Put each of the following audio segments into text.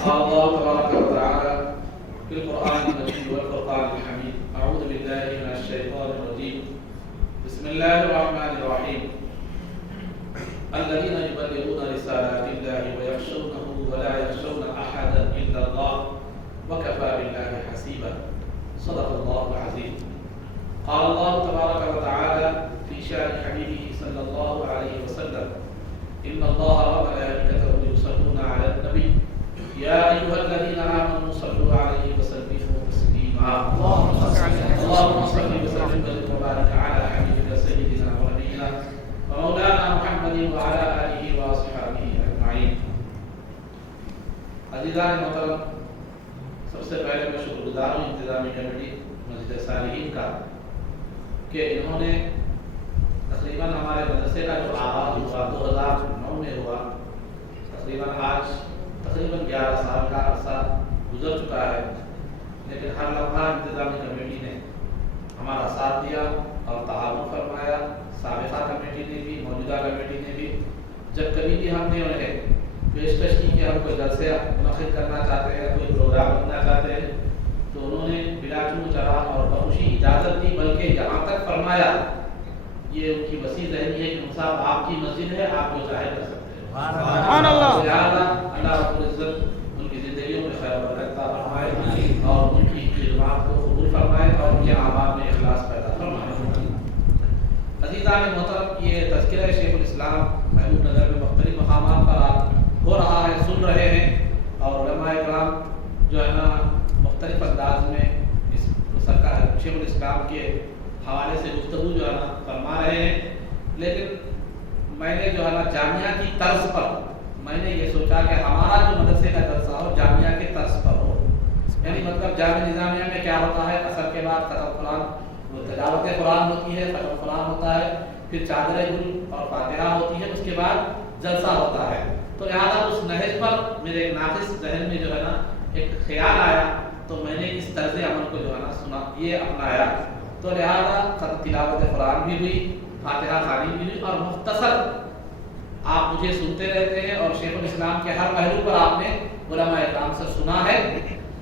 قال الله تبارك وتعالى في القرآن المجيد والفرقان الحميد أعوذ بالله من الشيطان الرجيم بسم الله الرحمن الرحيم الذين يبلغون رسالات الله ويخشونه ولا يخشون أحدا إلا الله وكفى بالله حسيبا صدق الله العظيم. قال الله تبارك وتعالى في شأن حبيبه صلى الله عليه وسلم إن الله وملائكته يصلون على النبي يا أيها الذين آمنوا صلوا عليه وسلموا تسليما. اللهم صل وسلم وبارك على حبيبك سيدنا ونبينا ومولانا محمد وعلى آله وأصحابه أجمعين. عزیزان محترم، سب سے پہلے میں شکر گزار ہوں انتظامی کمیٹی مسجد صالحین کا کہ انہوں نے تقریباً ہمارے مدرسے کا جو آغاز ہوا 2009 میں ہوا، تقریباً آج تقریباً 11 سال کا عرصہ گزر چکا ہے، لیکن ہر لمحہ انتظامی کمیٹی نے ہمارا ساتھ دیا اور تعاون فرمایا. سابقہ کمیٹی نے بھی، موجودہ کمیٹی نے بھی. جب کبھی بھی ہم نے انہیں پیشکش کی کہ ہم کوئی جلسے منعقد کرنا چاہتے ہیں، کوئی پروگرام کرنا چاہتے ہیں، تو انہوں نے بلا چون چرا اور بخوشی اجازت دی، بلکہ یہاں تک فرمایا، یہ ان کی وسیع ذہنی ہے کہ صاحب آپ کی مسجد ہے، آپ جو چاہے کر سکتے ہیں. سبحان اللہ. اللہ رب العزت ان کی زندگیوں میں خیر و برکت عطا فرمائے اور ان کی خدمات کو قبول فرمائے اور ان کے اعمال میں اخلاص پیدا فرمائے. عزیزان محترم، یہ تذکرہ شیخ الاسلام محبوب نگر میں مختلف مقامات پر ہو رہا ہے، سن رہے ہیں، اور علماء کرام جو ہے نا مختلف انداز میں اس سرکار شیخ الاسلام کے حوالے سے گفتگو جو ہے نا فرما رہے ہیں. لیکن میں نے جو ہے نا جامعہ کی طرز پر میں نے یہ سوچا کہ ہمارا جو مدرسے کا جلسہ ہو جامعہ کے طرز پر ہو. یعنی مطلب جامعہ نظامیہ میں کیا ہوتا ہے، اثر کے بعد ختم قرآن، وہ تلاوت قرآن ہوتی ہے، ختم قرآن ہوتا ہے، پھر چادر گل اور فاتحہ ہوتی ہے، اس کے بعد جلسہ ہوتا ہے. تو لہٰذا اس نہج پر میرے ایک ناقص ذہن میں جو ہے نا ایک خیال آیا، تو میں نے اس طرز عمل کو جو ہے نا سنا، یہ اپنایا. تو لہٰذا تلاوت قرآن بھی ہوئی، فاتحہ خوانی بھی ہوئی، اور مختصر آپ مجھے سنتے رہتے ہیں اور شیخ الاسلام کے ہر پہلو پر آپ نے علماء کرام سے سنا ہے،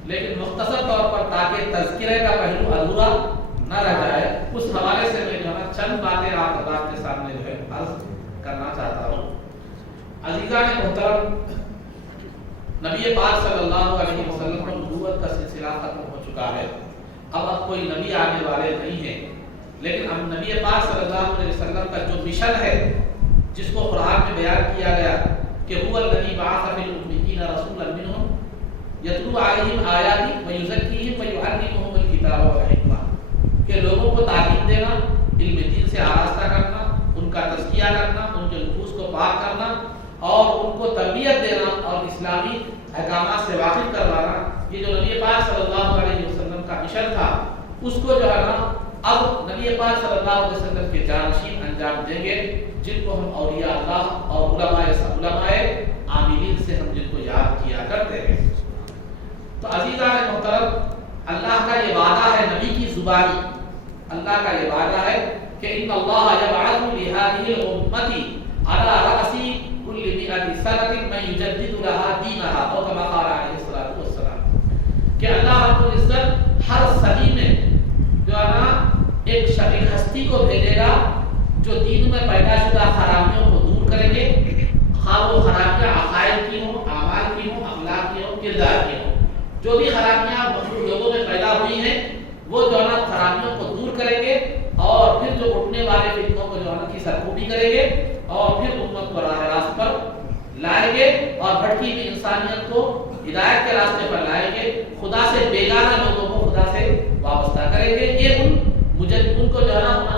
لیکن مختصر طور پر تاکہ تذکرے کا پہلو ادھورا نہ رہ جائے، اس حوالے سے میں جو ہے چند باتیں آپ حضرات کے سامنے جو ہے عرض کرنا چاہتا ہوں. عزیزان محترم، نبی پاک صلی اللہ علیہ وسلم کو نبوت کا سلسلہ ختم ہو چکا ہے. اب کوئی نبی آنے والے نہیں ہیں، لیکن اب نبی پاک صلی اللہ علیہ وسلم کا جو مشن ہے، جس کو قرآن میں بیان کیا گیا کہ هو الذی بعث فی الأمیین رسولا منہم یتلو علیہم آیاتہ ویزکیہم ویعلمہم الکتاب والحکمہ، کہ لوگوں کو تعلیم دینا، علم دین سے آراستہ کرنا، ان کا تزکیہ کرنا، ان کے نفوس کو پاک کرنا اور ان کو تربیت دینا اور اسلامی احکامات سے واقف کروانا، یہ جو نبی پاک صلی اللہ علیہ وسلم کا مشن تھا، اس کو جو ہے نا اب نبی پاک صلی اللہ علیہ وسلم کے جانشین انجام دیں گے، جن کو ہم اولیاء اللہ اور علماء عاملین سے ہم جن کو یاد کیا کرتے ہیں. تو عزیزان محترم، اللہ کا یہ وعدہ ہے نبی کی زبانی، اللہ کا یہ وعدہ ہے کہ ان اللہ یبعث لہذه الامة على رأس كل 100 سنة من يجدد لها دینها، اور کما قال علیہ الصلوۃ والسلام، کہ اللہ رب العزت ہر صدی میں جو ہے نا ایک ہستی کو بھیجے گا جو دین میں پیدا شدہ خرابیوں کو دور کریں گے، خواہ وہ خرابیاں عقائد کی ہوں، اعمال کی ہوں، اخلاق کی ہوں، کردار کی ہوں. جو بھی خرابیاں لوگوں میں پیدا ہوئی ہیں وہ جو ہے نا خرابیوں کو دور کریں گے، اور پھر جو اٹھنے والے فتنوں کو جو ہے نا کی سرکوبی کریں گے، اور پھر امت کو راہ راست پر لائیں گے اور بھٹکی ہوئی انسانیت کو ہدایت کے راستے پر لائیں گے، خدا سے بیگانہ لوگوں کو خدا سے وابستہ کریں گے. یہ ان کو جو ہے نا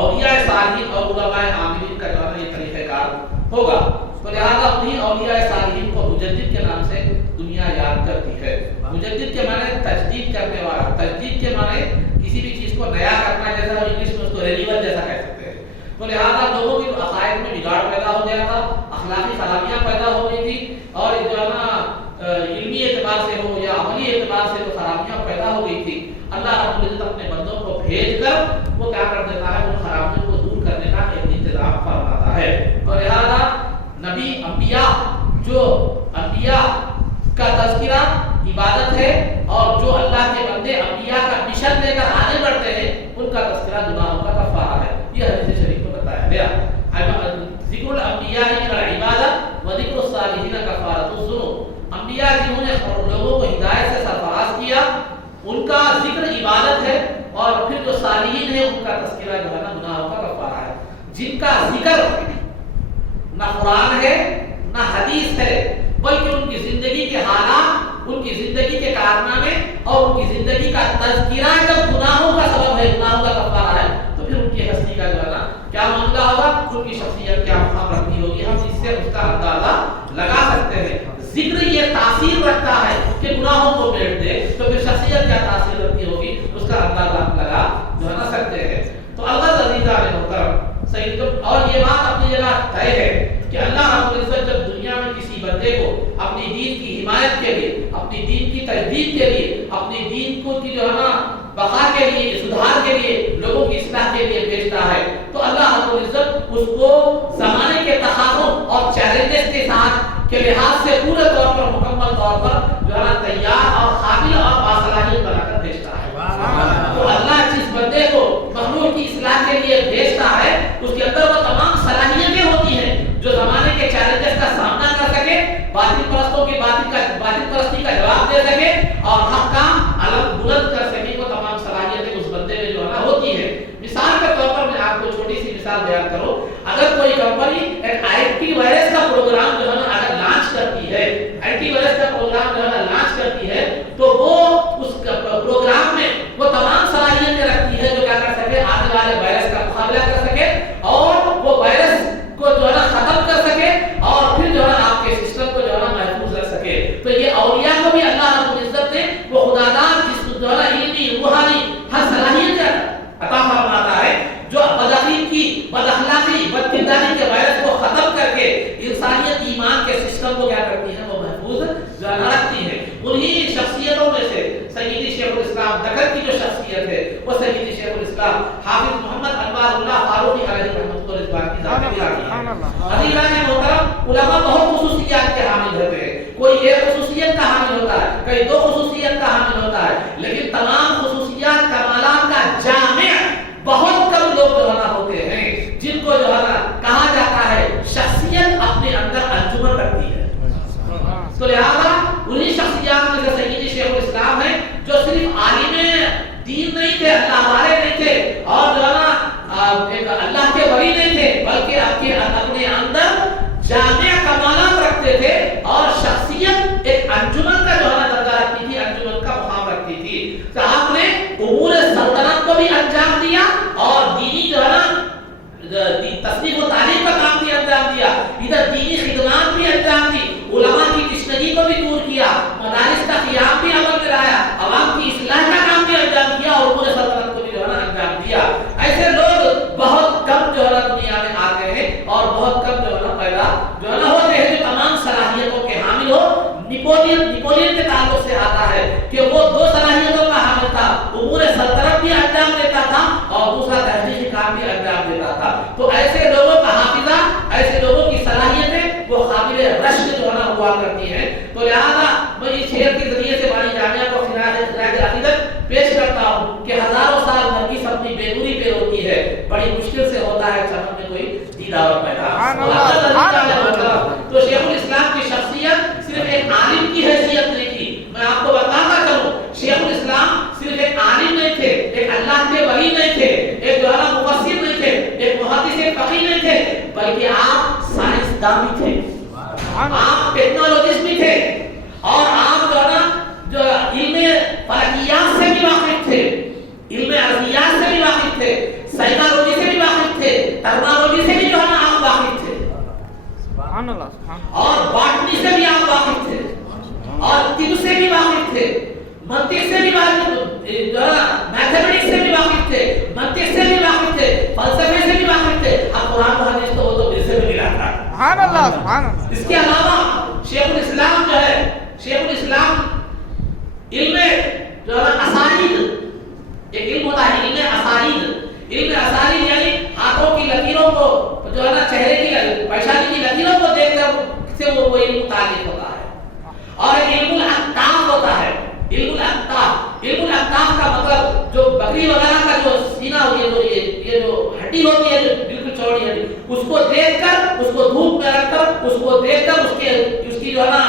اولیاء صالحین اور علماء عاملین کا جو ہے نا یہ طریقہ کار ہوگا. تو لہٰذا انہیں اولیاء صالحین کو مجدد کے نام سے دنیا یاد کرتی ہے. مجدد کے معنی تجدید کرنے والا، تجدید کے معنی کسی بھی چیز کو نیا کرنا، جیسا انگلش میں اس کو رینیول جیسا کہہ سکتے ہیں. تو لہٰذا لوگوں کی عقائد میں بگاڑ پیدا ہو گیا تھا، اخلاقی خرابیاں پیدا ہو گئی تھی، اور جو ہے نا علمی اعتبار سے ہو یا عملی اعتبار سے جو خرابیاں پیدا ہو گئی تھی، اللہ رب العزت اپنے بندوں کو بھیج کر وہ کیا کر دیتا ہے، ان خرابیوں کو دور کرنے کا ایک انتظام فرماتا ہے. تو لہٰذا نبی انبیاء جو انبیاء تذکرہ عبادت ہے، اور جو اللہ کے بندے انبیاء کا مشن لے کر آگے بڑھتے ہیں ان کا تذکرہ گناہوں کا کفارہ ہے. یہ حدیث شریف میں بتایا گیا. ذکر الانبیاء عبادت و ذکر الصالحین کفارۃ الذنوب. انبیاء جنہوں نے لوگوں کو ہدایت سے سرفراز کیا ان کا ذکر عبادت ہے، اور پھر جو صالحین ہیں ان کا تذکرہ جو ہے نا گناہوں کا کفارہ ہے. جن کا ذکر نہ قرآن ہے نہ حدیث ہے، بلکہ ان کی زندگی کے حالات، ان کی زندگی کے کارنامے اور ان کی زندگی کا تذکرہ جب گناہوں کا سبب ہے، گناہوں کا کفارہ ہے، تو پھر ان کی ہستی کا جو ہے نا کیا معاملہ ہوگا، ان کی شخصیت کیا مقام رکھنی ہوگی. ہم اس سے اس کا اندازہ لگا سکتے ہیں. ذکر یہ تاثیر رکھتا ہے کہ گناہوں کو میٹ دے، تو پھر شخصیت کیا تاثیر رکھتی ہوگی اس کا اندازہ لگا جو ہے نا سکتے ہیں. تو اللہ عزیزان محترم صحیح. اور یہ بات اپنی جگہ طے ہے کہ اللہ رب العزت جب دنیا میں کسی بندے کو اپنی دین کی حمایت کے لیے، اپنی دین کی تجدید کے لیے، اپنی دین کو کی جو ہے نا بقا کے لیے، سدھار کے لیے، لوگوں کی اصلاح کے لیے بھیجتا ہے، تو اللہ رب العزت اس کو زمانے کے تقاضوں اور چیلنجز کے ساتھ کے لحاظ سے پورے طور پر مکمل طور پر جو ہے نا تیار اور قابل اور باصلاحیت بنا کر بھیجتا ہے. تو اللہ جس بندے کو مخلوق کی اصلاح کے لیے بھیجتا ہے اس کے اندر وہ تمام صلاحیتیں ہوتی ہیں جو زمانے کے چیلنجز کا سامنا کر سکے، باطل پرستوں کی باطل پرستی کا جواب دے سکے اور حق کا علم بلند کر سکے. وہ تمام صلاحیتیں اس بندے میں جو ہے نا ہوتی ہے. مثال کے طور پر میں آپ کو چھوٹی سی مثال بیان کروں. اگر کوئی کمپنی ایک اینٹی وائرس کا پروگرام جو ہے نا اگر لانچ کرتی ہے، اینٹی وائرس کا پروگرام جو ہے نا لانچ کرتی ہے، تو وہ اس پروگرام میں وہ تمام صلاحیتیں رکھتی ہے جو کیا کر سکے، آنے والے وائرس کا مقابلہ کر سکے اور وہ وائرس کو جو ہے نا ختم کر سکے اور پھر جو ہے نا آپ کے سسٹم کو جو ہے نا محفوظ رکھ سکے. تو یہ اولیاء کو بھی اللہ رب العزت نے وہ خداداد جس جو ہے نا علمی روحانی ہر صلاحیت عطا فرماتا ہے، جو بدعقیدگی، بد-اخلاقی، بدکرداری کے وائرس کو ختم کر کے انسانیت ایمان کے سسٹم کو کیا کرتی ہے، وہ محفوظ جو ہے نا رکھتی ہے. انہی شخصیتوں میں سے سیدی شیخ الاسلام دکن کی جو شخصیت ہے وہ سیدی شیخ الاسلام حافظ محمد انوار اللہ فاروقی علیہ رحمۃ اللہ کی ذات کی عزیزان محترم. علماء بہت خصوصیات کے حامل ہوتے ہیں، کوئی ایک خصوصیت کا حامل ہوتا ہے، کئی دو خصوصیت کا حامل ہوتا ہے، لیکن تمام خصوصیات کمالات کا جامع بہت کم لوگ جو ہے ہوتے ہیں جن کو جو ہے کہا جاتا ہے شخصیت اپنے اندر انجمن رکھتی ہے. تو لہذا انہی شخصیات میں سے سیدی شیخ الاسلام ہے جو صرف عالم دین نہیں تھے، اللہ والے نہیں تھے اور جو ہے نا اللہ کے ولی نہیں تھے، بلکہ اپنے اندر جامع کمالات رکھتے تھے اور شخصیت ایک انجمن کا جو ہے نا درجہ رکھتی تھی، انجمن کا مقام رکھتی تھی. تو آپ نے امور سلطنت کو بھی انجام دیا اور دینی جو ہے نا تصنیف و تعلیم کا کام بھی انجام دیا، ادھر دینی خدمات بھی انجام دی، علماء کی تشنگی کو بھی دور کیا، مدارس کا قیام بھی عمل میں لایا، عوام کی اصلاح کا کام بھی انجام دیا اور امور سلطنت کو بھی جو ہے نا انجام دیا. ایسے لوگ بہت کم جو ہے نا دنیا میں آتے ہیں اور بہت کم جو ہے نا پیدا جو ہے نا ہوتے ہیں جو تمام صلاحیتوں کے حامل ہو. نیپولین کے تعلق سے آتا ہے کہ وہ دو صلاحیتوں کا حامل تھا، امور سلطنت بھی انجام دیتا تھا اور دوسرا تحریری کام بھی انجام دیتا تھا. تو ایسے لوگوں کا حافظہ، ایسے لوگوں کی صلاحیتیں وہ قابل رشک جو ہے نا ہوا کرتی ہیں. تو لہذا میں اس شعر کے ذریعے سے بانی جامعہ کو خراج عقیدت پیش کرتا ہوں کہ ہزاروں سال نرگس اپنی بیگوری پہ روتی ہے، بڑی مشکل سے ہوتا ہے چمن میں کوئی دیدار پیدا. تو شیخ الاسلام کی شخصیت صرف ایک عالم کی حیثیت نہیں تھی. میں آپ کو بتاتا چلوں شیخ الاسلام صرف ایک عالم نہیں تھے، ایک اللہ کے ولی نہیں تھے، ایک جو ہے نا مفسر نہیں تھے، ایک محدث فقیہ نہیں تھے، بلکہ آپ سائنسدان بھی تھے، آپ ٹیکنالوجسٹ بھی تھے اور آپ جو ہے نا جو علم فلکیات سے بھی واقف تھے، علم ارضیات سے بھی واقف تھے، سائیکالوجی سے بھی واقف تھے، ٹرمالوجی سے بھی جو ہے نا آپ واقف تھے اور باٹنی سے بھی آپ واقف تھے اور طب سے بھی واقف تھے، منطق سے بھی واقف جو ہے نا میتھمیٹکس سے بھی واقف تھے، منطق سے بھی واقف تھے، فلسفے سے بھی واقف تھے. اب قرآن و حدیث تو وہ تو دل سے بھی ملا تھا. سبحان اللہ سبحان اللہ. اس کے علاوہ شیخ الاسلام جو ہے، شیخ الاسلام علم جو ہے نا اسانید، ایک علم ہوتا ہے علم اسانید. علم اسانید یعنی ہاتھوں کی لکیروں کو جو ہے نا چہرے کی پیشانی کی لکیروں کو دیکھ کر سے وہ علم متعلق ہوتا ہے. اور علم کا مطلب جو بکری وغیرہ کا جو سینہ یہ جو ہڈی ہوتی ہے جو بالکل چوڑی ہڈی، اس کو دیکھ کر، اس کو دھوپ میں رکھ کر، اس کو دیکھ کر اس کی جو ہے نا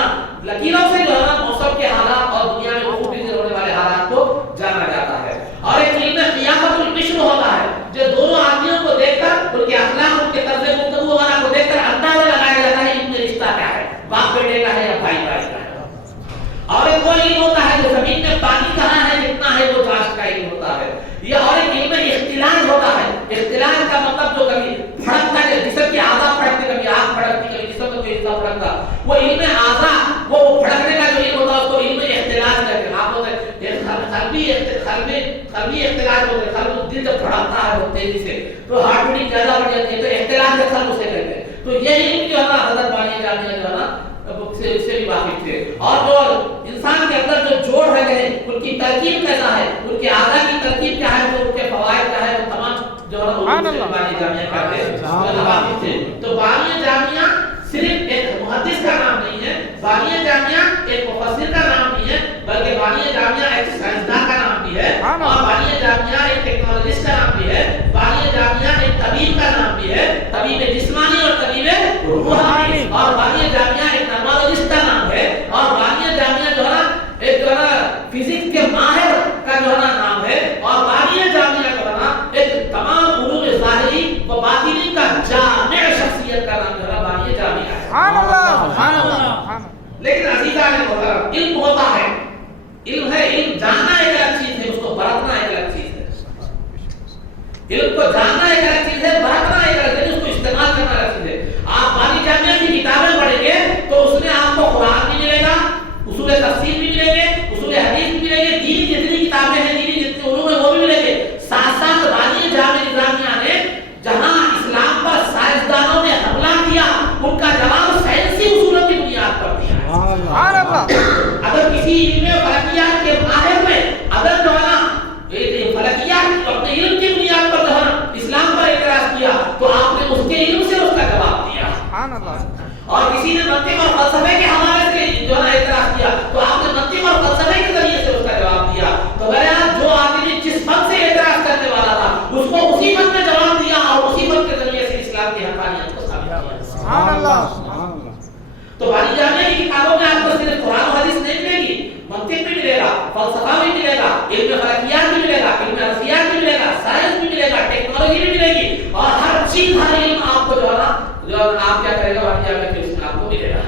لکیروں سے جو ہے نا موسم کے حالات اور دنیا میں خوبی سے ہونے والے حالات کو جانا جاتا ہے. اور ایک علم قیامت البشر ہوتا ہے جو دونوں آدمیوں کو دیکھ کر، ان کے اخلاق، ان کے طرز گفتگو وغیرہ کو دیکھ کر اندازہ لگایا جاتا ہے ان میں رشتہ کیا ہے، باپ بیٹے کا ہے یا بھائی بھائی کا ہے. اور ایک وہ علم ہوتا ہے جو زمین میں پانی کہاں ہے کتنا ہے وہ جانچ کا علم ہوتا ہے. یہ اور ایک علم اختلاج ہوتا ہے. اختلاج کا مطلب جو کبھی پھڑکتا ہے، جسم کے اعضاء پھڑکتے، کبھی آنکھ پھڑکتی، کبھی جسم کا کوئی حصہ پھڑکتا، وہ علم اعضاء، وہ پھڑکنے کا جو علم ہوتا ہے اس کو علم اختلاج کہتے ہیں. آپ ہوتے ہیں قلبی اختلاج ہوتے ہیں. قلب دل جب پھڑکتا ہے بہت تیزی سے تو ہارٹ بیٹنگ زیادہ بڑھ جاتی ہے، تو اختلاج کا قلب اسے کہتے ہیں. تو یہ علم جو ہے نا حضرت بانی جامعہ جو ہے نا اس سے بھی واقف تھے. اور جو انسان کے اندر جو جوڑ رہے ہیں ان کی ترکیب کیسا ہے، ان کے اعضاء کی ترکیب کیا ہے، ان کے فوائد کیا ہے، وہ تمام جو ہے نا بانی جامعہ کہتے ہیں واقف تھے. تو بانی جامعہ صرف ایک محدث کا نام نہیں ہے، بانی جامعہ ایک مفسر کا نام نہیں ہے، بلکہ بانی جامعہ ایک سائنسدان کا نام بھی ہے، اور بانی جامعہ ایک ٹیکنالوجسٹ کا نام بھی ہے، بانی جامعہ ایک طبیب کا نام بھی ہے، طبیب جسمانی اور طبیب روحانی. اور بانی جامعہ ایک نرمالوجسٹ کا نام ہے، اور بانی جامعہ جو ہے نا ایک جو ہے نا فزکس کے ماہر کا جو ہے نا نام ہے، اور بانی جامعہ جو ہے نا ایک تمام علوم ظاہری و باطنی کا جامع شخصیت کا نام جو ہے نا بانی جامعہ ہے. سبحان اللہ، سبحان اللہ. لیکن عزیزان محترم، علم ہوتا ہے، علم ہے، علم جاننا ایک الگ چیز ہے، اس کو برتنا ایک الگ چیز ہے. علم کو جاننا ایک الگ چیز ہے، برتنا ایک الگ چیز ہے، اس کو استعمال کرنا الگ چیز ہے. آپ بانی جامعہ کی کتابیں پڑھیں گے تو اس میں آپ کو قرآن بھی ملے گا، اصول تفسیر بھی ملیں گے، اصول حدیث بھی ملیں گے، دینی جتنی کتابیں ہیں، دینی جتنے علوم ہیں وہ بھی ملیں گے. ساتھ ساتھ بانی جامعہ نظامیہ نے جہاں اسلام پر سائنسدانوں نے حملہ کیا، ان کا جواب سائنسی اصولوں کی بنیاد پر دیا ہے. اگر کسی علم فلکیات کے ماہر میں اگر جو ہے نا فلکیات اپنے علم کی بنیاد پر جو ہے نا اسلام پر اعتراض کیا تو آپ نے اس کے علم سے اس کا جواب دیا. اور کسی نے منطق اور فلسفے کے حوالے سے جو ہے نا اعتراض کیا تو آپ نے منطق اور فلسفے کے ذریعے سے اس کا جواب دیا. تو بہرحال جو آدمی جس فن سے اعتراض کرنے والا تھا اس کو اسی فن میں جواب دیا اور اسی فن کے ذریعے سے اسلام کی حقانیت کو ثابت کیا. سبحان اللہ. تو بانی جامعہ کی کتابوں میں آپ کو صرف قرآن و حدیث نہیں ملے گی، منطق بھی ملے گا، فلسفہ بھی ملے گا، علم فلکیات بھی ملے گا، علم ارضیات بھی ملے گا، سائنس بھی ملے گا، ٹیکنالوجی بھی ملے گی، اور ہر چیز، ہر علم آپ کو جو ہے نا آپ کیا کرے گا بانی جامعہ کے اس میں آپ کو ملے گا.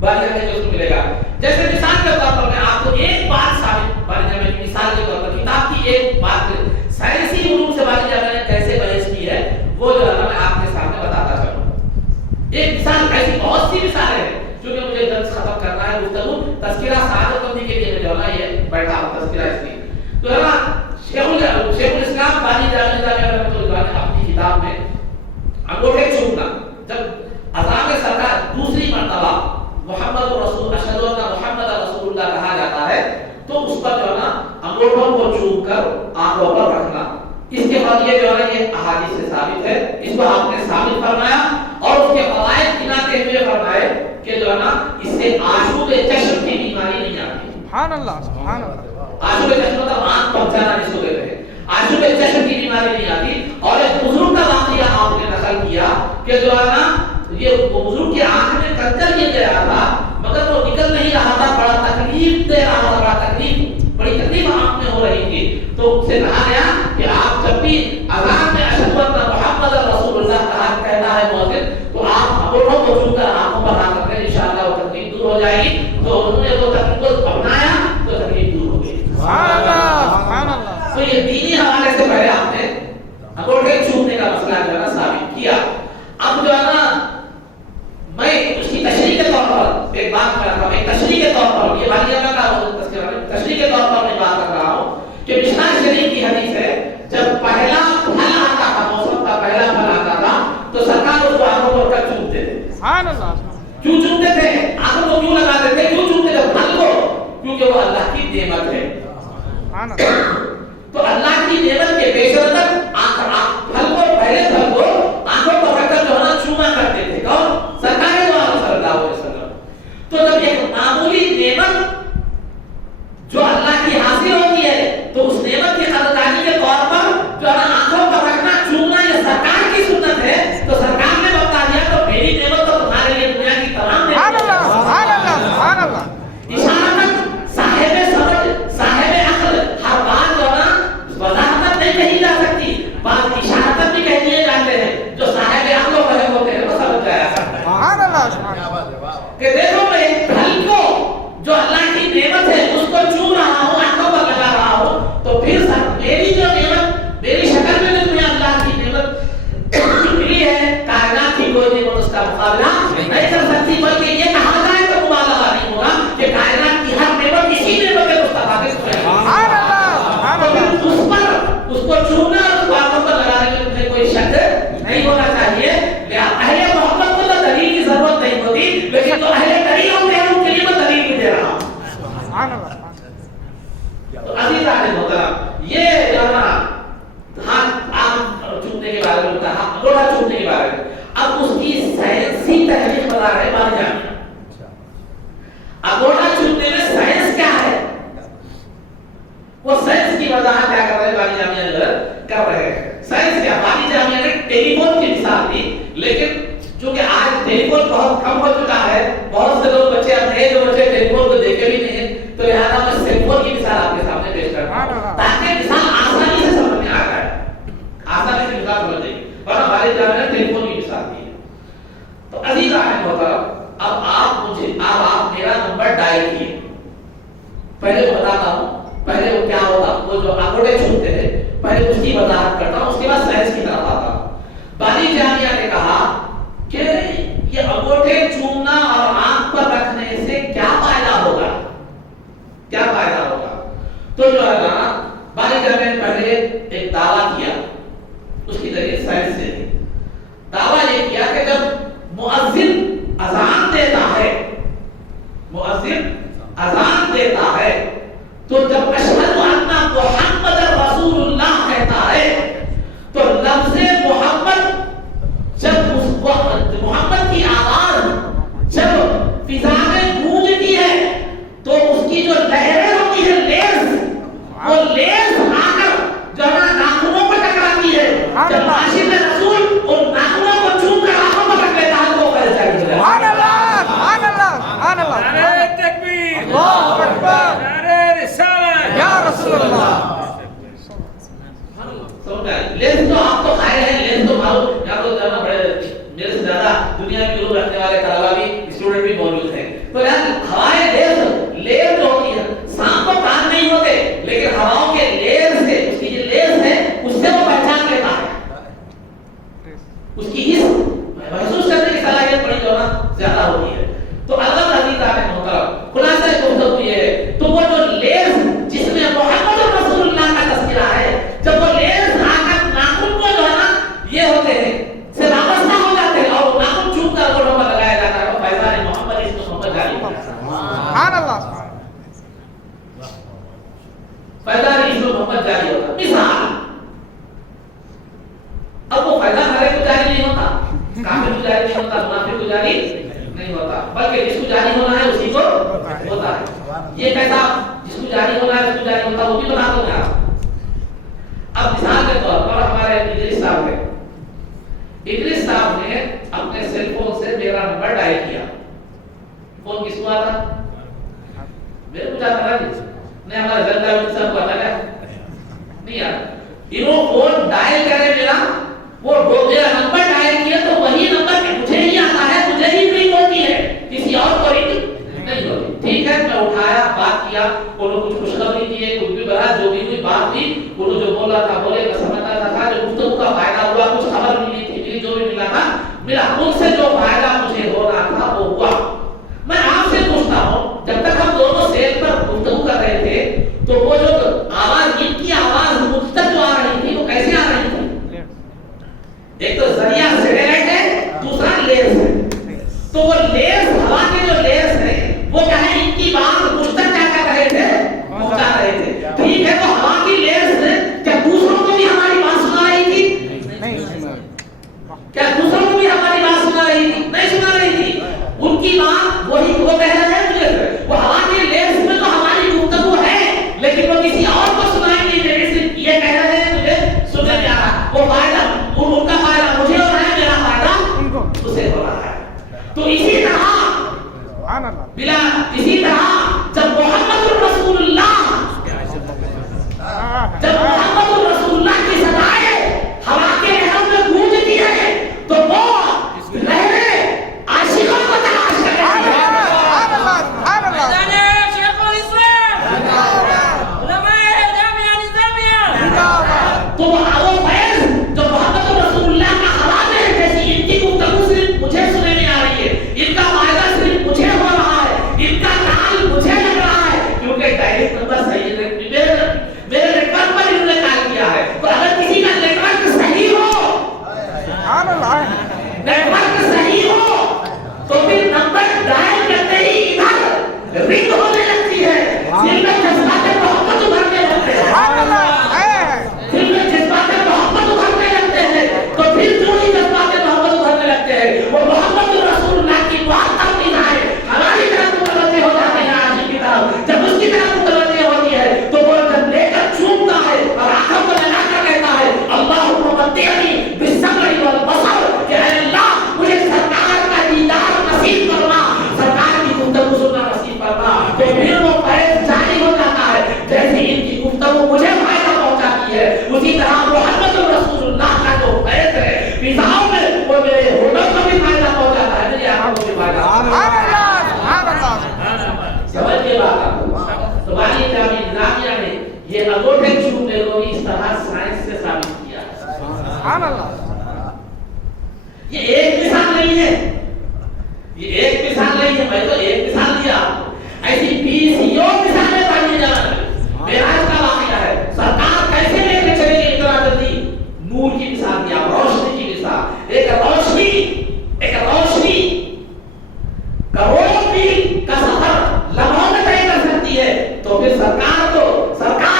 بانی جامعہ کے اس میں ملے گا. جیسے مثال کے طور پر میں آپ کو ایک بات ثابت، بانی جامعہ کی مثال کے طور پر کتاب کی ایک بات سائنسی علوم سے بانی جامعہ نے کیسے بحث کی ہے وہ جو ہے نا میں آپ کے سامنے بتاتا چلوں. ایک مثال، ایسی بہت سی مثالیں ہیں کیونکہ مجھے درس ختم کرنا ہے. گفتگو تذکرہ سعادت مندی کے لیے جو ہے نا یہ بیٹھا ہوں تذکرہ اس کی. تو ہے نا شیخ الاسلام بانی جامعہ رحمۃ اللہ علیہ نے اپنی کتاب میں انگوٹھے چومنا، جب اذان سرکار دوسری مرتبہ محمد رسول اشہد ان محمد رسول اللہ کہا جاتا ہے تو اس پر جو ہے نا انگوٹھوں کو چوم کر آنکھوں پر رکھنا. اس کے بعد یہ جو ہے نا یہ احادیث سے ثابت ہے، اس کو آپ نے ثابت فرمایا اور اس کے فوائد گناتے ہوئے فرمائے کہ جو ہے نا اس سے آشوب چشم کی بیماری نہیں آتی. سبحان اللہ، سبحان اللہ. آشوب چشم مطلب آنکھ پک جانا جس کو کہتے ہیں، آشوب چشم کی بیماری نہیں آتی. اور ایک بزرگ کا واقعہ آپ نے نقل کیا کہ جو ہے نا یہ بزرگ کی آنکھ میں کنکر گر گیا تھا مگر وہ نکل نہیں رہا تھا، بڑا تکلیف دے رہا تھا، بڑی تکلیف آنکھ میں ہو رہی تھی. تو اس سے کہا گیا کہ آپ جب بھی اذان میں اشہد ان محمد رسول اللہ کہتا ہے مؤذن تو آپ انگوٹھوں کو چھو کر آنکھوں پر ہاتھ رکھ لیں، انشاءاللہ وہ تکلیف دور ہو جائے گی. تو انہوں نے وہ تکلیف کو اپنایا تو تکلیف دور ہو گئی. سبحان اللہ، سبحان اللہ. تو یہ دینی حوالے سے پہلے آپ نے انگوٹھے چھونے کا مسئلہ جو ہے نا ثابت کیا. اب جو ہے نا میں اس کی تشریح کے طور پر ایک بات کر رہا ہوں، ایک تشریح کے طور پر یہ بانی جامعہ کا تشریح کے طور پر میں بات کر رہا ہوں کہ مشکاۃ شریف کی حدیث ہے جب پہلا پھل آتا تھا، موسم کا پہلا پھل آتا تھا تو سرکار اس کو آنکھوں پر کر چومتے تھے. سبحان اللہ. کیوں چومتے تھے؟ آنکھوں کو کیوں لگاتے تھے؟ کیوں چومتے تھے پھل کو؟ کیونکہ وہ اللہ کی نعمت ہے. سبحان اللہ. تو اللہ کی نعمت کے پیش نظر پھل کو، پہلے پھل کو آنکھوں پر رکھ کر جو ہے نا چوما کرتے تھے. کون؟ سرکار صلی اللہ علیہ وسلم. تو جب ایک معمولی نعمت جو اللہ کی حاصل ہوتی یہ جو ہے نا ہاتھ آم چومنے کے بارے میں ہوتا ہے، انگوٹھا چومنے کے بارے میں، اب اس کی سائنسی تحقیق بتا رہے بات جانیں انگوٹھا چومنے میں سائنس کیا ہے، وہ سائنس کی وضاحت کیا کر رہے ہیں بانی جامعہ کر رہے ہیں. سائنس کیا، بانی جامعہ نے ٹیلی فون کی مثال دی، لیکن چونکہ آج ٹیلی فون بہت کم ہو چکا ہے، بہت سے لوگ بچے اب جو بچے ٹیلی فون کو دیکھے بھی نہیں ہیں، تو لہٰذا میں سیل فون کی مثال آپ کے سامنے پیش کرتا ہوں تاکہ مثال آسانی سے سمجھ میں آ جائے، آسانی سے مثال سمجھ جائے. اور ہمارے جامعہ نے ٹیلی فون کی مثال دی ہے. تو عزیز آئے محترم، اب آپ میرا نمبر ڈائل کیے. پہلے بتاتا ہوں پہلے وہ کیا ہوتا، وہ جو انگوٹھے چھوٹتے ہیں پہلے اس کی وضاحت کرتا ہوں، اس کے بعد سائنس کی طرف آتا ہوں. بانی جامعہ نے کہا کہ یہ انگوٹھے چومنا اور آنکھ پر رکھنے سے کیا فائدہ ہوگا، کیا فائدہ ہوگا. تو جو ہے نا بانی جامعہ نے پہلے ایک دعویٰ کیا، اس کی دلیل سائنس سے دی. دعویٰ یہ کیا کہ جب مؤذن اذان دیتا ہے، مؤذن اذان دیتا ہے تو جب اشہد ان محمد رسول اللہ کہتا ہے تو لفظ محمد جب محمد کی آواز جب فضا میں گونجتی ہے تو اس کی جو لہریں ہوتی ہے لیز، وہ لیز آ کر جو ہے ناخنوں پر ٹکراتی ہے. جب عاشق رسول ان ناخنوں کو چوم کر آنکھوں پر رکھ لیتا ہے تو وہ کیسا چاہیے. سبحان اللہ سبحان اللہ سبحان اللہ. نعرہ تکبیر، اللہ اکبر، نعرہ رسالت یا رسول اللہ. لیز تو آپ تو قائل ہیں، لیز تو معلوم، یہاں تو جانا بڑے میرے سے زیادہ دنیا میں علوم رکھنے والے طلبا بھی اسٹوڈنٹ بھی موجود ہیں. تو یہاں ہوائیں لیز جو ہوتی ہے، سانپ کو کان نہیں ہوتے لیکن ہواؤں کے لیز سے، اس کی جو لیز ہے اس سے وہ پہچان لیتا ہے، اس کی حس محسوس کرنے کی صلاحیت بڑی جو نا زیادہ ہوتی ہے. تو اللہ عزیز آنے محترم خلاصہ گفتگو یہ ہے، تو وہ جو لیز جس میں محمد رسول اللہ کا تذکرہ ہے، جب وہ لیز آ کر ناخن کو جو ہے نا یہ ہوتے ہیں سے وابستہ ہو جاتے ہیں اور ناخن چوم کر گوڑوں پر لگایا جاتا ہے، تو فیضان محمد اس کو محمد جاری ہوتا ہے. سبحان اللہ. فیضان اس کو محمد جاری ہوتا ہے. مثال اب وہ فیضان ہر ایک کو جاری نہیں ہوتا، کافر کو جاری نہیں ہوتا، منافق کو جاری نہیں ہوتا، بلکہ جس کو جاری ہونا ہے اسی کو ہوتا ہے. یہ کیسا، جس کو جاری ہونا ہے اس کو جاری ہوتا ہے، وہ بھی بتا دوں گا. اب مثال کے طور پر ہمارے ادریس صاحب ہے، ادریس صاحب نے اپنے سیل فون سے میرا نمبر ڈائل کیا. فون کس کو آتا؟ میرے کو جاتا ہے نہیں، ہمارا جلدہ بھی صاحب کو آتا ہے نہیں یار. انہوں فون ڈائل کرے میرا، وہ میرا نمبر ڈائل کیا تو وہی نمبر مجھے ہی آتا ہے، مجھے ہی رنگ ہوتی ہے، کسی اور کو رنگ نہیں ہوتی. ٹھیک ہے، میں اٹھایا، بات کیا، انہوں کچھ خوشخبری دی ہے، کچھ بھی بڑا جو بھی کوئی بات تھی، انہوں جو بولا تھا بولے، میں سمجھتا تھا جو گفتگو کا فائدہ ہوا، کچھ خبر ملی تھی، ملی جو بھی ملا تھا، میرا ان سے جو فائدہ مجھے ہو رہا تھا وہ ہوا. میں آپ سے پوچھتا ہوں، جب تک ہم دونوں سیل پر گفتگو کر رہے تھے تو وہ جو آواز، ان کی آواز مجھ تک جو آ رہی تھی وہ کیسے آ رہی تھی؟ ایک تو ذریعہ سیٹلائٹ ہے، دوسرا لیز ہے. تو وہ لیز، ہوا کے جو لیز ہے وہ کیا ہے، ان کی بات مجھ تک کیا کر رہے تھے، پہنچا رہے تھے. ٹھیک ہے، تو ہوا کی لیز سے کیا دوسروں کو بھی ہماری بات سنا رہی تھی؟ کیا دوسروں کو بھی ہماری بات سنا رہی تھی؟ نہیں سنا رہی تھی. ان کی بات وہی وہ کہہ رہے ہیں مجھے، وہ ہوا کے لیز میں تو ہماری گفتگو ہے لیکن وہ کسی اور کو سنائی نہیں دے رہی، صرف یہ کہہ رہے ہیں مجھے سننے میں آ رہا. وہ فائدہ ان کا فائدہ مجھے ہو رہا ہے، میرا فائدہ اسے ہو رہا ہے. تو اسی طرح بلا اسی طرح جب محمد رسول اللہ، جب محمد رسول اللہ کی صدائیں ہوا کے لہروں میں گونجتی ہے تو وہ لہریں عاشقوں کو تلاش کر رہی ہیں. شیخ الاسلام، علماء جامعہ اسلامیہ، تو وہ فیض جو محمد رسول اللہ کا حوالہ ہے، جیسی ان کی گفتگو صرف مجھے سننے میں آ رہی ہے، ان کا فائدہ صرف مجھے ہو رہا ہے، ان کا کال مجھے لگ رہا ہے، کیونکہ ڈائریکٹ نمبر صحیح ہے، میرے نیٹ ورک پر انہوں نے کال کیا ہے. تو اگر کسی کا نیٹ ورک صحیح ہو، نیٹ ورک صحیح ہو تو پھر نمبر ڈائل کرتے ہی ادھر رنگ ہونے لگتی ہے، دل میں جذبات محبت ابھرنے لگتے ہیں. اسی طرح محمد رسول اللہ کا جو بیت ہے فضاؤں میں وہ میرے ہوٹل کو بھی فائدہ پہنچاتا ہے میری آنکھوں کو بھی فائدہ سبحان اللہ سبحان اللہ سمجھ کے بات آپ تمہاری جامعہ نظامیہ نے یہ اگوٹھے چھوٹے کو بھی اس طرح سائنس سے ثابت کیا ہے سبحان اللہ یہ ایک مثال نہیں ہے یہ ایک مثال نہیں ہے میں تو ایک مثال دیا آپ کو ایسی 20 مثالیں پڑھی جانا معراج کا واقعہ ہے سرکار کیسے لے کے چلے گی اتنا جلدی نور کی مثال دیا روشنی کی مثال ایک روشنی کروڑ میل کا سفر لمحوں میں طے کر سکتی ہے تو پھر سرکار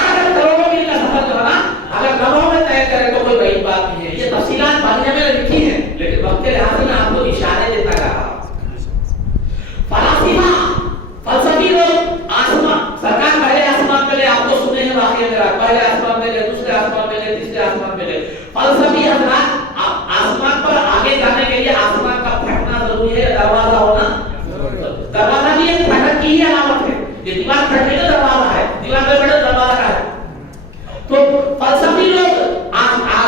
اگر کروڑوں میل کا سفر جو ہے نا اگر لمحوں میں طے کرے تو کوئی بڑی بات نہیں ہے یہ تفصیلات پڑھنے میں لکھی ہیں لیکن وقت کے لحاظ سے آپ کو اشارے دیتا جا رہا فلسفی لوگ آسمان سرکار پہلے آسمان پہ گئے آپ کو سنے ہیں واقعہ میرا پہلے آسمان پہ گئے دوسرے آسمان پہ گئے تیسرے آسمان پہ گئے فلسفی حضرات آسمان پر آگے جانے کے لیے آسمان کا پھٹنا ضروری ہے دروازہ ہونا دروازہ بھی ایک پھٹک کی ہی علامت ہے یہ دیوار پھٹنے کا دروازہ ہے دیوار پہ بڑے دروازہ ہے تو فلسفی لوگ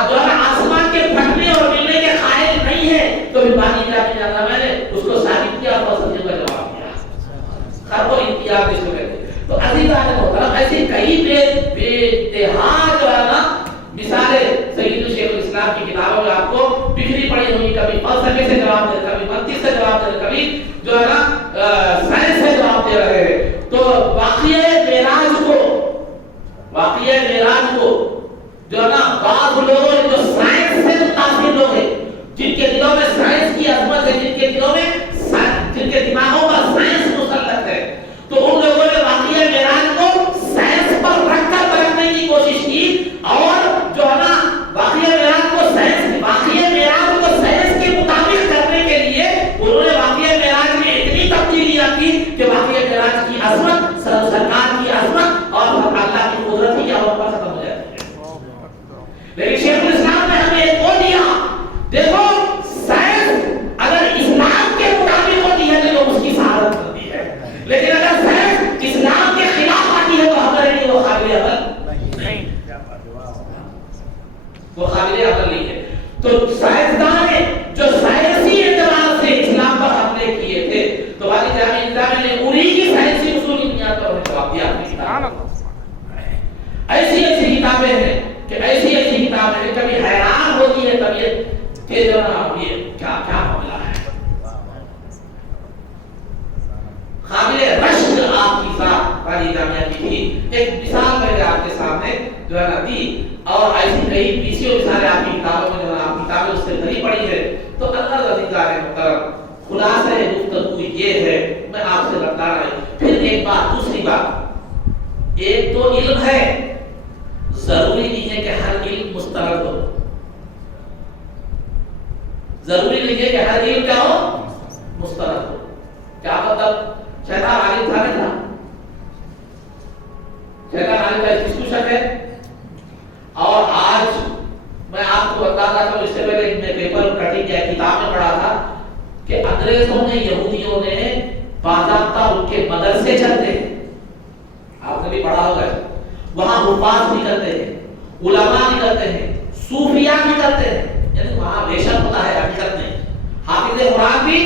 جو ہے آسمان کے پھٹنے اور ملنے کے قائل نہیں ہے تو پھر بانی جانا میں نے اس کو ثابت کیا اور فلسفیوں کا جواب وہ انتیاب اس میں تو عزیزان محترم ایسی کئی بے انتہا جو ہے نا مثالیں سید شیخ الاسلام کی کتابوں میں آپ کو بکھری پڑی ہوئی کبھی فلسفے سے جواب دے رہے کبھی منطق سے جواب دے رہے کبھی جو ہے نا سائنس سے جواب دے رہے ہیں تو واقعہ معراج کو جو ہے نا بعض لوگ جو سائنس سے متاثر لوگ ہیں جن کے دلوں میں سائنس کی عظمت ہے جن کے دلوں میں جن کے دماغوں پر سائنس مسلط ہے تو ان لوگوں نے واقعہ معراج کو سائنس پر رکھ کر پرکھنے کی کوشش کی اور جو ہے نا واقعہ معراج کو سائنس کے مطابق کرنے کے لیے انہوں نے واقعہ معراج میں اتنی تبدیلیاں کی کہ واقعہ معراج کی عظمت سرکار کی عظمت اور اللہ کی قدرت ہی یہاں پر ختم ہو جاتی ہے لیکن شیخ الاسلام نے ہمیں ایک اور دیا دیکھو سائنس اگر اسلام کے مطابق ہوتی ہے تو اس کی سعادت کرتی ہے لیکن اگر سائنس اسلام کے خلاف آتی ہے تو ہمارے لیے وہ قابل عمل نہیں ہے تو سائنسدان نے جو سائنسی اعتبار سے اسلام پر حملے کیے تھے تو والی جامعہ نظامیہ نے انہی کی سائنسی اصول کی بنیاد پر انہیں جواب دیا ایسی کتابیں ہیں کہ ایسی کتابیں ہیں کبھی حیران ہوتی ہے طبیعت کہ جناب یہ کیا معاملہ ہے قابل رشد آپ کی ذات والی جامعہ کی تھی ایک مثال میں نے آپ کے سامنے جو ہے نا دی اور ایسی کئی بیسیوں مثالیں آپ کی کتابوں میں جو ہے آپ کتابیں اس سے بھری پڑی ہے تو اللہ عزیزان محترم خلاصہ گفتگو یہ ہے میں آپ سے بتا رہا ہوں پھر ایک بات دوسری بات ایک تو علم ہے ضروری نہیں ہے کہ ہر علم مسترد ہو ضروری نہیں ہے کہ ہر علم کیا ہو مسترد ہو کیا مطلب شیطان عالم تھا نہیں تھا شیطان عالم کا اس کو شک ہے اور آج میں آپ کو بتا رہا تھا اس سے پہلے میں پیپر کٹنگ یا کتاب میں پڑھا تھا کہ انگریزوں نے یہودیوں نے باضابطہ ان کے مدرسے چلتے ہیں آپ نے بھی پڑھا ہوگا وہاں حفاظ بھی کرتے ہیں علماء بھی کرتے ہیں صوفیاء بھی کرتے ہیں یعنی وہاں بے شک ہوتا ہے حقیقت نہیں حافظ قرآن بھی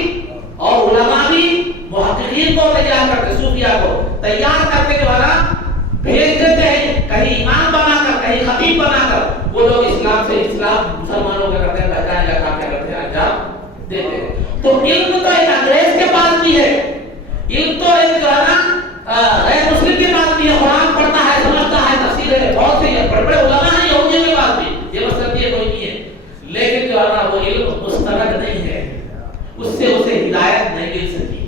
اور علماء بھی محققین کو تیار کرتے صوفیاء کو تیار کرتے کے بعد بھیج دیتے ہیں کہیں امام بنا کر کہیں خطیب بنا کر وہ لوگ اسلام سے اسلام مسلمانوں کا کرتے ہیں بہتانے کا کام کیا کرتے ہیں انجام دیتے ہیں تو علم تو ایک انگریز کے پاس بھی ہے علم تو ایک جو ہے نا غیر مسلم کے پاس بھی ہے قرآن پڑھتا ہے سمجھتا ہے تفسیر ہے بہت سے بڑے بڑے علماء ہیں یہودیوں کے پاس بھی یہ مسئلہ یہ کوئی نہیں ہے لیکن جو ہے نا وہ علم مستند نہیں ہے اس سے اسے ہدایت نہیں مل سکی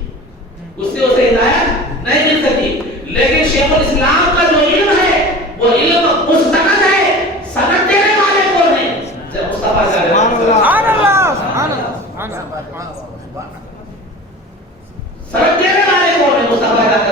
اس سے اسے ہدایت نہیں مل سکی لیکن شیخ الاسلام کا جو علم ہے وہ علم مستند ہے سند دینے والے کون ہیں جب مصطفیٰ سبحان اللہ سبحان اللہ سند دینے والے کون ہیں مصطفیٰ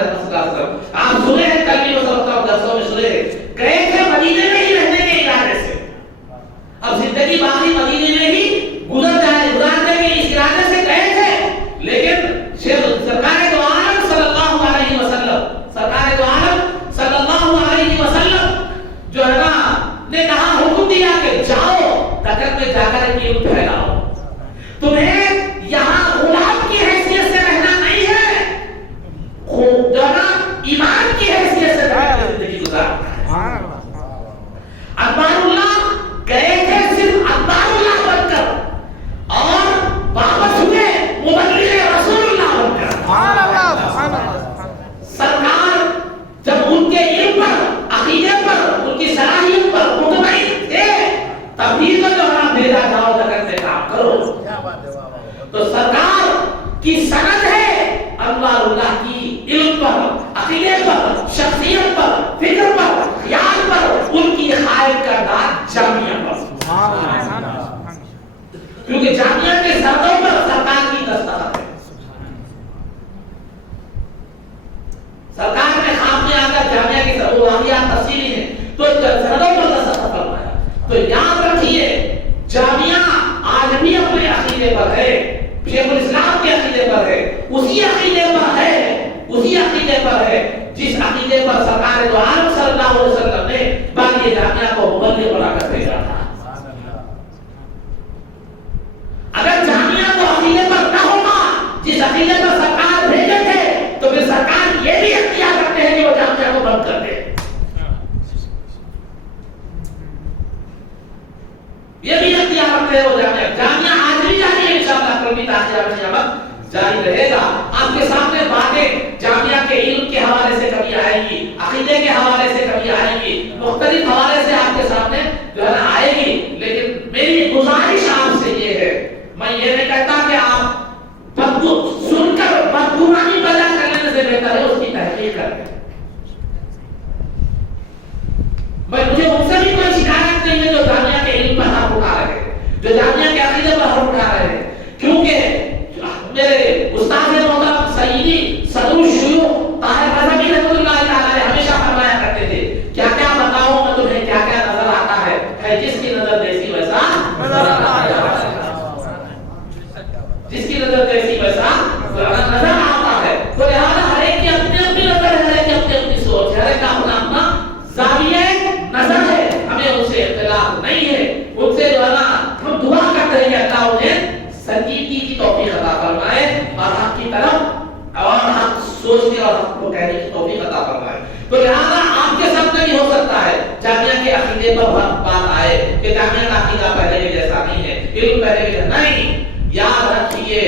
یہ بھی اختیار رکھتے ہیں وہ جامعہ آج بھی جاری ہے انشاءاللہ، کل بھی تاخیر عمل جاری رہے گا. آپ کے سامنے باتیں جامعہ کے علم کے حوالے سے کبھی آئے گی، عقیدے کے حوالے سے کبھی آئے گی، مختلف حوالے سے آپ کے سامنے جو ہے نا آئے گی. لیکن میری گزارش آپ سے یہ ہے، میں یہ نہیں کہتا کہ آپ سن کر بدگمانی پیدا کرنے سے بہتر ہے اس کی تحقیق کریں. مجھے ان سے بھی کوئی شکایت نہیں ہے جو جامعہ کے علم پر حرف اٹھا رہے ہیں، جو جامعہ کے عقیدے پر حرف اٹھا رہے ہیں. کیونکہ میرے استاد محترم سیدی صدر الشیوخ طاہر رضوی رحمۃ اللہ تعالی ہمیشہ فرمایا کرتے تھے، کیا کیا بتاؤں میں تمہیں کیا کیا نظر آتا ہے جس کی نظر دیسی ویسا نظر آتا ہے، جس کی نظر دیسی ویسا نظر آتا ہے. تو لہٰذا ہر ایک کی اپنی اپنی نظر ہے، ہر ایک کی اپنی اپنی سوچ ہے، ہر ایک کا اپنا اپنا زاویہ نظر ہے. ہمیں ان سے اختلاف نہیں ہے. ان سے جو ہے نا ہم دعا کرتے ہیں کہ اللہ انہیں سنجیدگی کی توفیق عطا فرمائے اور حق کی طرف اور حق سوچنے اور حق کو کہنے کی توفیق عطا فرمائے. تو لہٰذا آپ کے سامنے بھی ہو سکتا ہے جامعہ کے عقیدے پر بات آئے کہ جامعہ کا عقیدہ پہلے کے جیسا نہیں ہے، علم پہلے کے جیسا نہیں. یاد رکھیے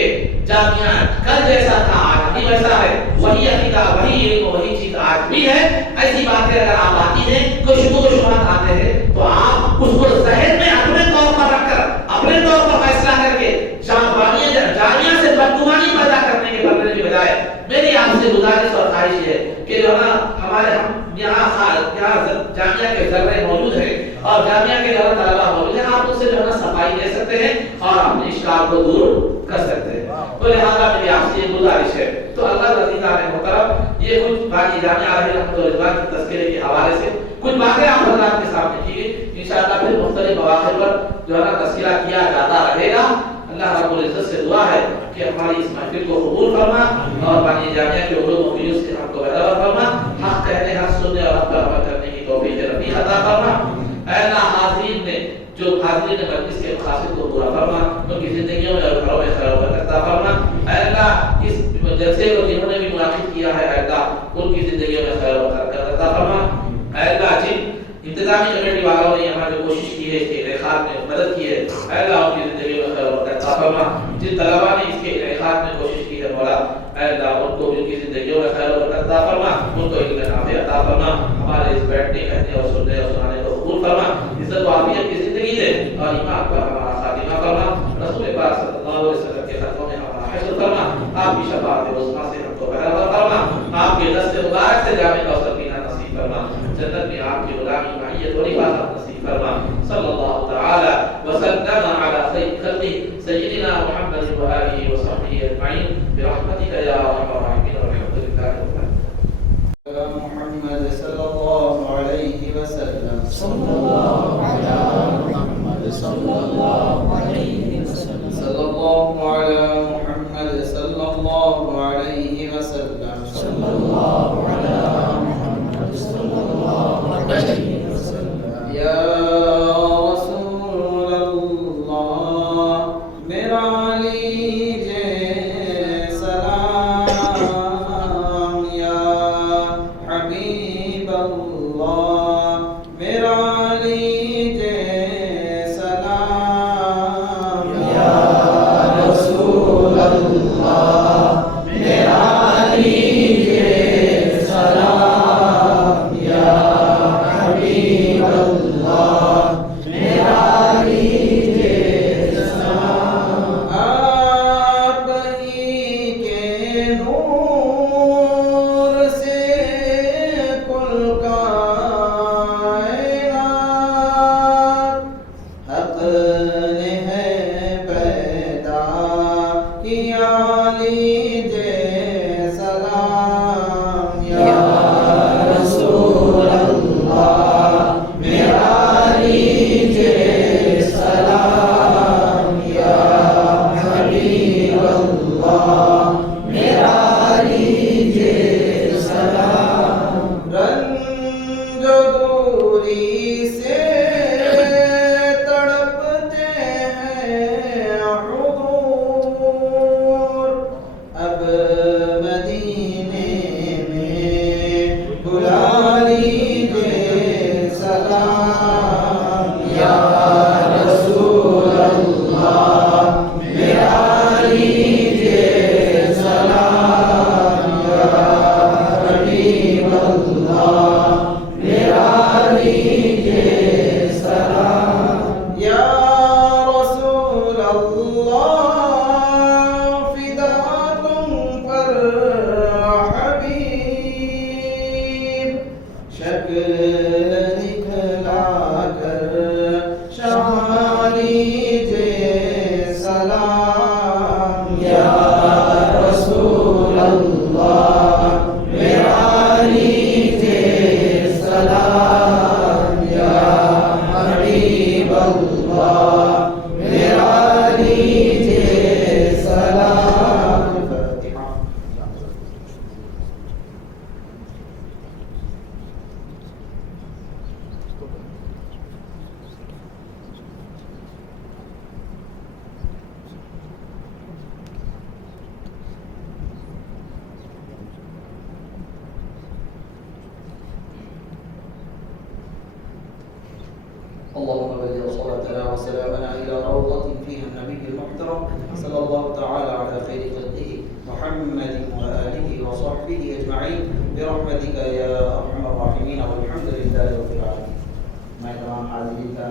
جامعہ کل جیسا تھا آج بھی ویسا ہے، وہی عقیدہ وہی علم وہی چیز آج بھی ہے. ایسی باتیں اگر آپ آتی ہیں کوئی شبہ و شبہات آتے ہیں تو آپ اس کو ذہن میں اپنے طور پر رکھ کر اپنے طور پر فیصلہ کر کے جامعہ سے بدگمانی پیدا کرنے کے بدلے کی بجائے میری آپ سے گزارش اور خواہش ہے کہ جو ہے نا ہمارے ہم یہاں جامعہ کے ذرے موجود ہیں اور جامعہ کے ذرا طلبہ موجود ہیں، آپ ان سے جو ہے نا صفائی دے سکتے ہیں اور اپنے اشکال کو دور کر سکتے ہیں. تو لہٰذا میری آپ سے یہ گزارش ہے. تو اللہ رضی تعالیٰ محترم یہ کچھ باتیں جامعہ علیہ رحمۃ اللہ کی تذکرے کے حوالے سے کچھ باتیں آپ حضرات کے سامنے کی گئی. انشاءاللہ پھر مختلف مواقع پر جو ہے نا تذکرہ کیا جاتا رہے گا. اللہ رب العزت سے دعا ہے کہ ہماری اس محفل کو قبول فرما اور بانی جامعہ کے علوم و فیوز کے حق کو بہتر فرما، حق کہنے حق سننے اور حق پر عمل کرنے کی توفیق ربی عطا فرما. اے اللہ حاضرین نے جو حاضرین مجلس کے مقاصد کو پورا فرما، ان کی زندگیوں میں اور گھروں میں خیر و برکت عطا فرما. اے اللہ اس جلسے کو جنہوں نے بھی منعقد کیا ہے اے اللہ ان کی زندگیوں میں خیر و برکت عطا فرما. اے اللہ جن انتظامی کمیٹی والوں نے یہاں جو کوشش کی ہے اس کے انعقاد میں مدد کی ہے اے اللہ ان کی زندگی میں خیر و برکت عطا فرما. جن طلباء نے اس کے انعقاد میں کوشش کی ہے مولا اے اللہ ان کو ان کی زندگیوں میں خیر و برکت عطا فرما، ان کو علم نافع عطا فرما. ہمارے اس بیٹھنے کہنے اور سننے اور سنانے کو قبول فرما، عزت و عافیت کی زندگی دے اور ایمان پر ہمارا خاتمہ فرما. رسول پاک صلی اللہ علیہ وسلم کے خطوں میں ہمارا حشر فرما. آپ کی شفاعت عظمیٰ سے ہم کو بہتر فرما. آپ کے دست مبارک سے جامع کوثر پینا نصیب فرما. جنت میں آپ کی غلامی معیت و رفاقت نصیب فرما. صلی اللہ تعالی وسلم علی خیر خلقہ سیدنا محمد و آلہ و صحبہ اجمعین برحمتک یا ارحم الراحمین والحمد للہ رب العالمین. محمد صلی اللہ علیہ وسلم صلی اللہ علی محمد صلی اللہ علیہ وسلم صلی اللہ علی محمد صلی اللہ علیہ وسلم صلی اللہ علی محمد صلی اللہ علیہ وسلم. یا رسول اللہ میرا لیجے سلام. شمع لیجے سلام یا رسول اللہ میرا لیجے سلام یا حبیب اللہ میرا لیجے سلام. اللهم بلغ صلاتنا وسلامنا إلى روضة فيها النبي المحترم صلى الله تعالى على خير خلقه محمد وآله وصحبه أجمعين برحمتك يا أرحم الراحمين والحمد لله رب العالمين. میں تمام حاضرین کا